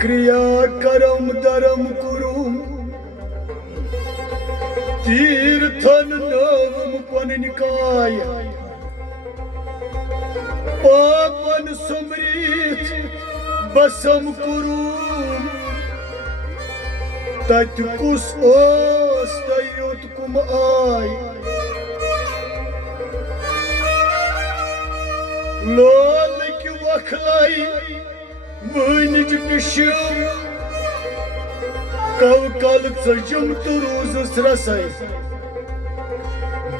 क्रिया करम दरम कुरुम तीर्थन नवम पनिकाय पापन सुमृत बसम कुरुम तत कुस ओस तयुत कुम आय लोल की वखलाई वनिज पिशम कव कल सजम तो रोज रसाय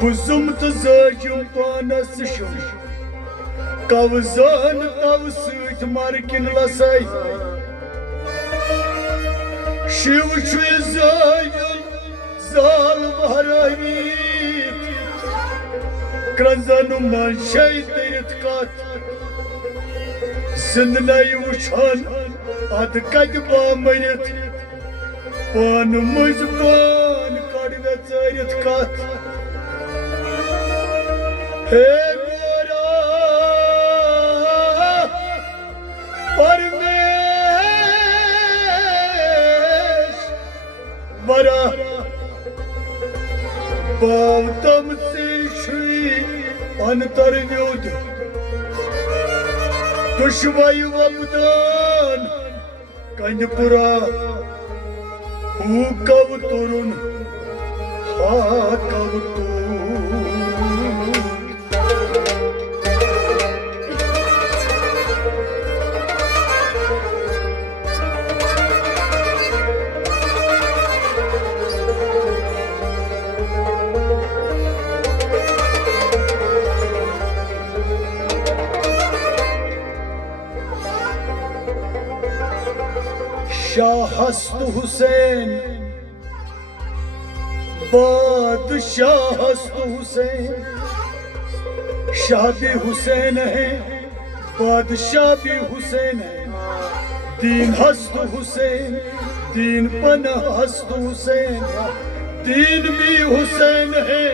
बुजुम तो जजम पानस शुम कव जान तव सत मारकिन लसाय शिव छुय जायुल जाल बहरावीत क्रंजन मन शय तरित कत जिंदनाय वुछान अद कत बा मरित पान मज पान कड़वे चरित कत हे गोरा परमेश वरा बावतम से श्री अंतर व्योद दुश्वाय वपदान कंजपुरा हु कव तुरुन हा कव शाहस्त हुसैन बादशाहस्त हुसैन शाह भी हुसैन है बादशाह भी हुसैन है दीन हस्त हुसैन दीन पनाह हस्त हुसैन दीन भी हुसैन है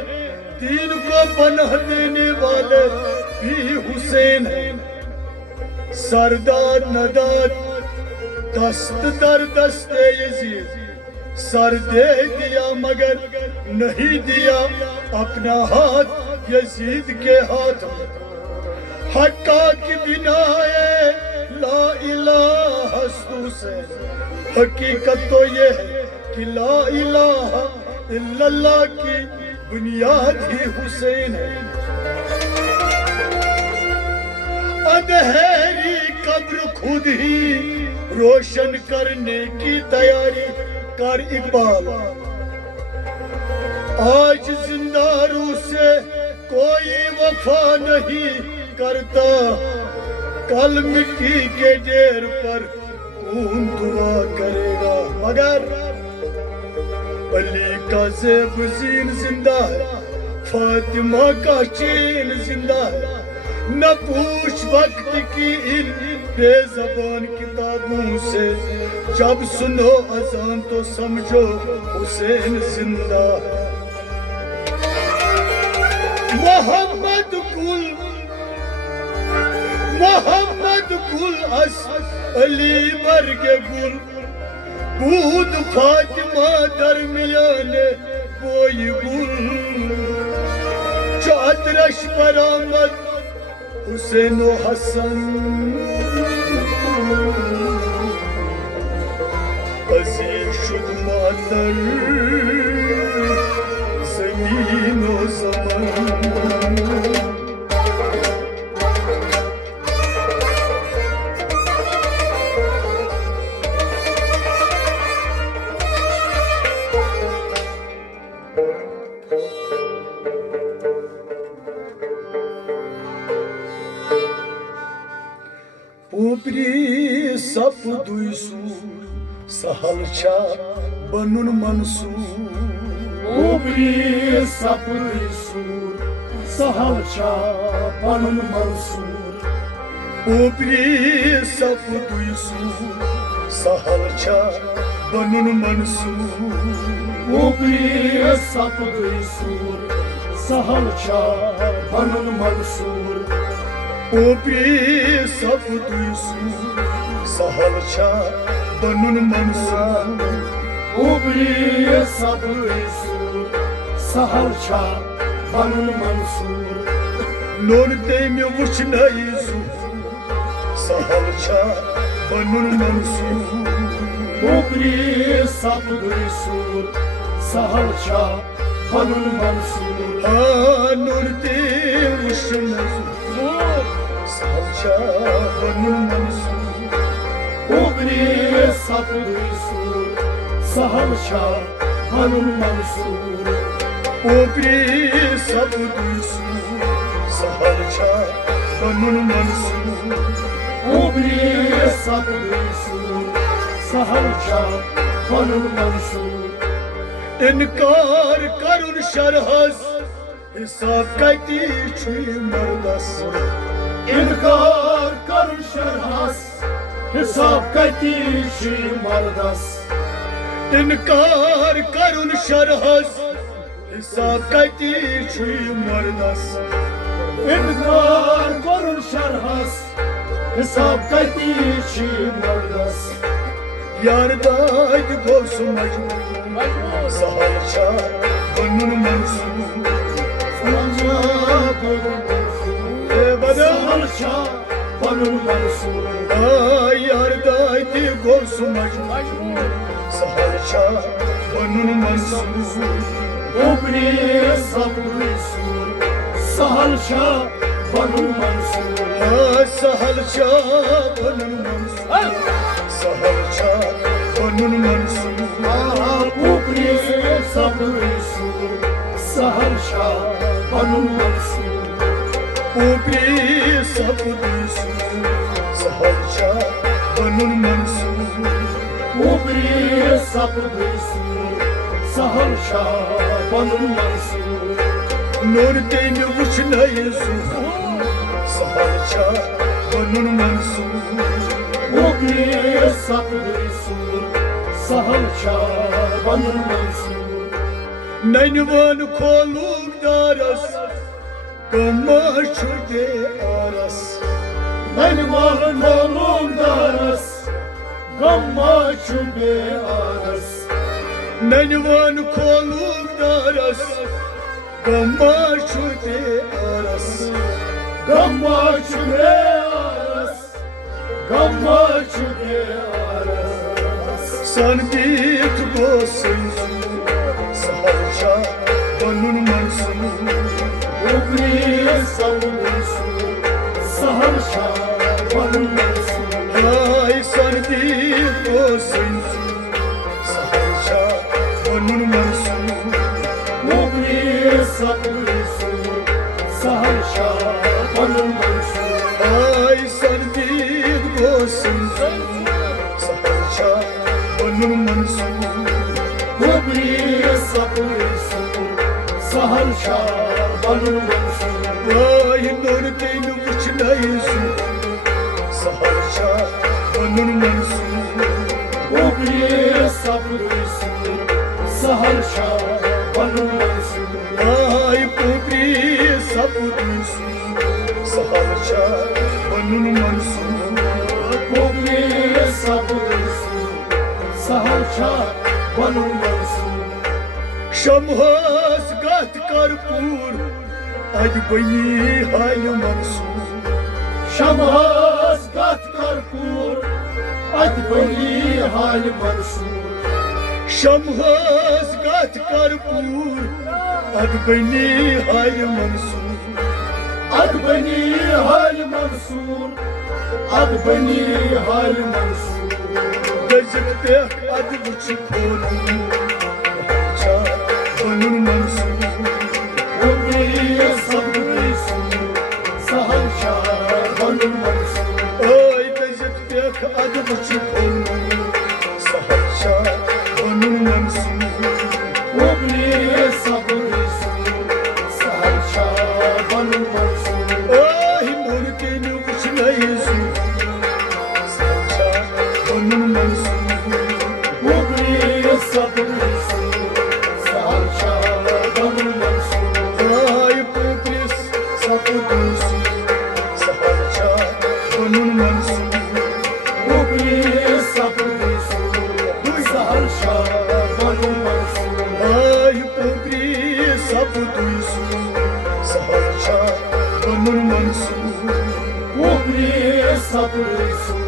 दीन को पनाह देने वाले भी हुसैन है सरदार नदार दस्त दर दस्ते यजीद सर दे दिया मगर नहीं दिया अपना हाथ यजीद के हाथ में हक्का की बिनाए ला इलाहा हुसैन हकीकत तो ये है कि ला इलाहा इल्लल्लाह की बुनियाद ही हुसैन है अंधेरी कब्र खुद ही रोशन करने की तैयारी कर इकबाल आज जिंदा रूह से कोई वफा नहीं करता कल मिट्टी के ढेर पर कौन दुआ करेगा मगर अली का ज़ेब जीन जिंदा है फातिमा का चैन जिंदा है न पूछ वक्त की इन बेज़बान किताबों से जब सुनो अज़ान तो समझो हुसैन जिंदा है मोहम्मद कुल असद अली वर्गे गुल बूद फातिमा दरमियान कोई गुल चादरश बरामद हुसैन व हसन अजीज शुद मातर ज़मीन व ज़मान ऊपरी सप दुईसूर सहल छा बनुन मंसूर ऊपरी सप दुईसूर सहल छा बनुन मंसूर ऊपरी सप दुईसूर सहल छा बनुन मंसूर ऊपरी सप दुईसूर सहल छा बनुन मंसूर ऊपरी सप दुईसूर सहल छा बनून मंसूर उबरी सब्र सूर सहल छा बनून मंसूर नोन तेम्य वुचनाई सहल छा बनून मंसूर उबरी सब्र सूर सहल छा बनून मंसूर नोन तेम्य वुचनाई सहल छा बनून मंसूर उबरी सब्र सूर सहल छा बनून मंसूर उबरी सब्र सूर सहल छा बनून मंसूर उबरी सब्र सूर सहल छा बनून मंसूर इनकार करुन शरहस हिसाब कती छुई मर्दस इनकार करुन शरहस हिसाब कती छुई मर्दस इनकार करुन शरहस हिसाब कती छुई मर्दस इनकार करुन शरहस हिसाब कती छुई मर्दस यार दाद गोस मजबूर सहल छा बनून मंसूर सहल छा बनून मंसूर यार दाद गोस मजबूर सहल छा बनून मंसूर उबरी सब्र सूर सहल छा बनून मंसूर सहल छा बनून मंसूर सहल छा बनून मंसूर उबरी सब्र सूर सहल छा बनून मंसूर उबरी सब्र सूर सहल छा बनून मंसूर उबरी सब्र सूर सहल छा बनून मंसूर नूर तेम्य वुचनाई सहल छा बनून मंसूर उबरी सब्र सूर सहल छा बनून मंसूर नैनवान खोलूक दारस कमा छुदे आरस नैनवान खोलूक दारस गम्मा छुबे आरस नैनवान खोलूक दारस कमा छुदे आरस गम्मा छुबे आरस गम्मा छुबे आरस संदीत गोसिन सहल छा बनून मंसूर उबरी सब्र सूर सहल छा बनून मंसूर हाय संदीत गोसिन सहल छा बनून मंसूर उबरी सब्र सूर सहल छा बनून मंसूर हाय संदीत गोसिन सहल छा बनून मंसूर उबरी सब्र सूर सहल छा बनून मंसूर हाय नूर तेम्य वुचनाई सहल छा बनून मंसूर उबरी सब्र सूर सहल छा बनून मंसूर हाय उबरी सब्र सूर सहल छा बनून मंसूर उबरी सब्र सूर सहल छा बनून मंसूर शमहस गत कर्पूर अज बनी हाय मंसूर शमहस गत कर्पूर अज बनी हाल मंसूर शमहस गत कर्पूर अज बनी हाय मंसूर अद बनी हाल मंसूर अद बनी हाल मंसूर गजक देख अज वुच खोलूं छा बनून मंसूर उबरी सब्र सूर सहल छा बनून मंसूर ओय गजक देख अज वुच खोलूं सहल छा बनून मंसूर उबरी सब्र सूर सहल छा बनून मंसूर ओय नूर तेम्य वुचनाई सहल छा बनून मंसूर उबरी सब्र सूर सहल छा बनून मंसूर हाय उबरी सब्र सूर सहल छा बनून मंसूर उबरी सब्र sabrısu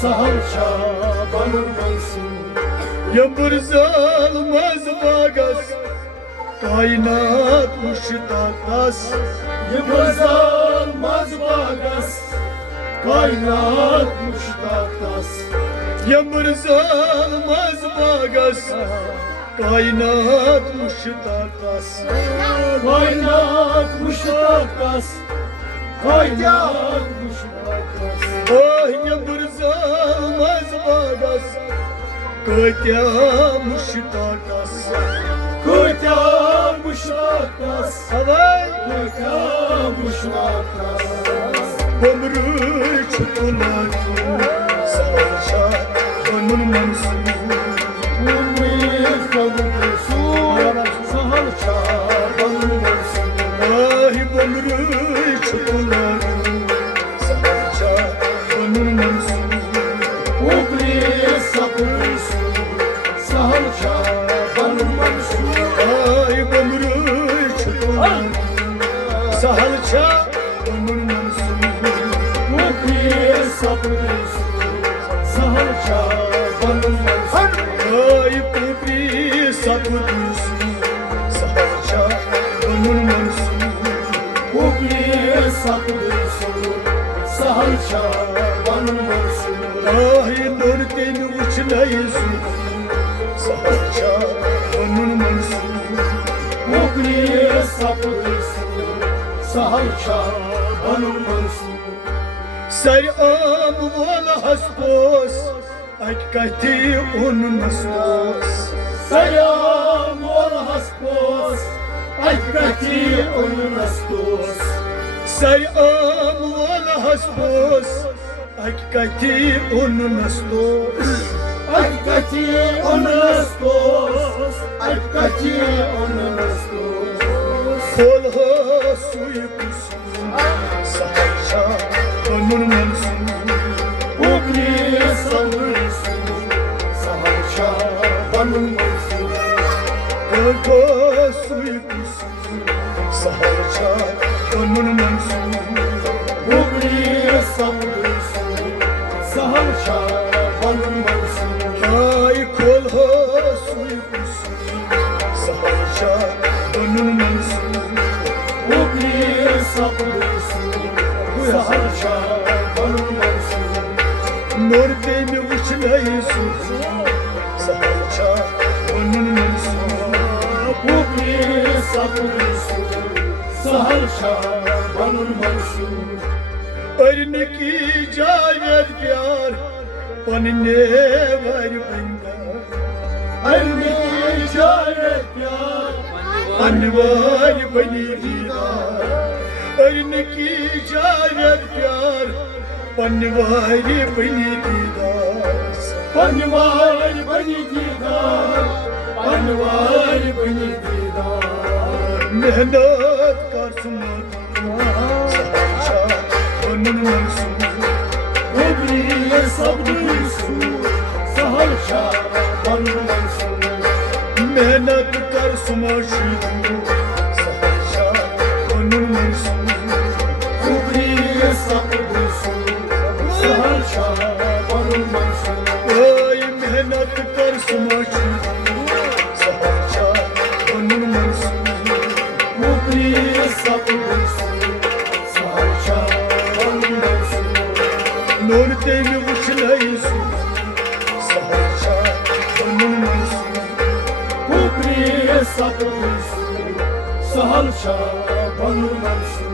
Sahalça banur mansur Yağmur zalmaz bagas Kainat muştakas Yıprazalmaz bagas Kainat muştakas Yağmur zalmaz bagas Kainat muştakas Kainat muştakas Kainat muştakas Oh yağmur zalmaz bagas Kainat muştakas Kıta muştakas Havay Kıta muştakas ömrü çukular Salça onun mansur Ummiz kavursu Sahalça banur mansur Ay ömrü çukular Salça onun mansur Ubri sabrısu Sahalça banur mansur Ay ömrü çukular Salça onun mansur Ubri sabrısu Sahalça banur mansur Ay kubri sapudus Salça onun mansur Ubri sabrısu Sahalça banur mansur Ay nur teni uçlayız Salça onun mansur Ubri sabrısu Sahalça banur mansur Say am wala haspos Hakikati onun nastos Selam ol haspos Hakikati onun astos Say am wala haspos Hakikati onun nastos Hakikati onun astos Hakikati onun astos Kol ha suyu kusun Salça onun mansur Ubri sabrısı Sahalça banur mansur Kol suyu kusun Salça onun mansur Ubri sabrısı Sahalça banur mansur Ay kol ha suyu kusun Salça onun mansur Ubri sabrısı Sahalça banur mansur Nur temi uçlayız Salça onun mansur Ubri sabrısı Sahalça banur mansur Örneki cayet pyar Panne var benda Erni çare pyar Anvar bani didar Örneki cayet pyar Panvar bani didar Panvar bani didar Panvar bani didar Mehnat karsımat Salça onun mansur Ubri sabrısı Sahalça banur mansur Mehnat karsımat Salça onun mansur Ubri sabrısı Sahalça banur mansur Ay mehnat karsımat Salça onun mansur Ubri sabrısı Sahalça banur mansur Nur temi uçlayız Salça onun mansur Ubri sabrısı Sahalça banur mansur